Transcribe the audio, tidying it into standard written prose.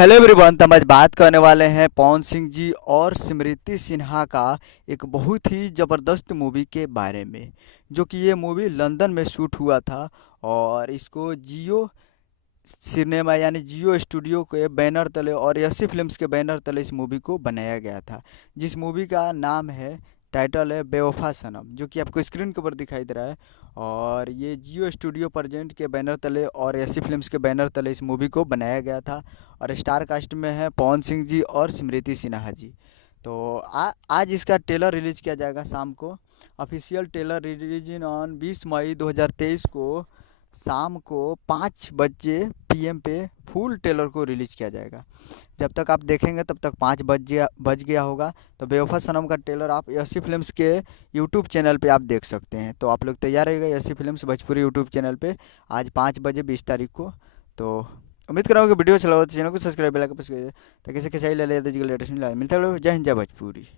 Hello everyone. तो हम आज बात करने वाले हैं पवन सिंह जी और स्मृति सिन्हा का एक बहुत ही ज़बरदस्त मूवी के बारे में, जो कि ये मूवी लंदन में शूट हुआ था। और इसको जियो सिनेमा यानी जियो स्टूडियो के बैनर तले और यसी फिल्म्स के बैनर तले इस मूवी को बनाया गया था, जिस मूवी का नाम है, टाइटल है बेवफा सनम, जो कि आपको स्क्रीन के ऊपर दिखाई दे रहा है। और ये जियो स्टूडियो प्रेजेंट के बैनर तले और यसी फिल्म्स के बैनर तले इस मूवी को बनाया गया था। और स्टार कास्ट में है पवन सिंह जी और स्मृति सिन्हा जी। तो आज इसका ट्रेलर रिलीज किया जाएगा शाम को। ऑफिशियल ट्रेलर रिलीज ऑन 20 मई 2023 को शाम को 5 बजे PM पे फुल ट्रेलर को रिलीज किया जाएगा। जब तक आप देखेंगे तब तक 5 बज गया होगा। तो बेवफा सनम का ट्रेलर आप यसी फिल्म्स के यूट्यूब चैनल पे आप देख सकते हैं। तो आप लोग तैयार रहिएगा यसी फिल्म्स भोजपुरी यूट्यूब चैनल पे आज 5 बजे 20 तारीख को। तो उम्मीद कर रहा हूँ कि वीडियो अच्छा लगा तो चैनल को सब्सक्राइब बेल आइकन प्रेस करिए ताकि इसे खिंचाई ले लेते लेटेस्ट मिलता है। जय हिंद जय भोजपुरी।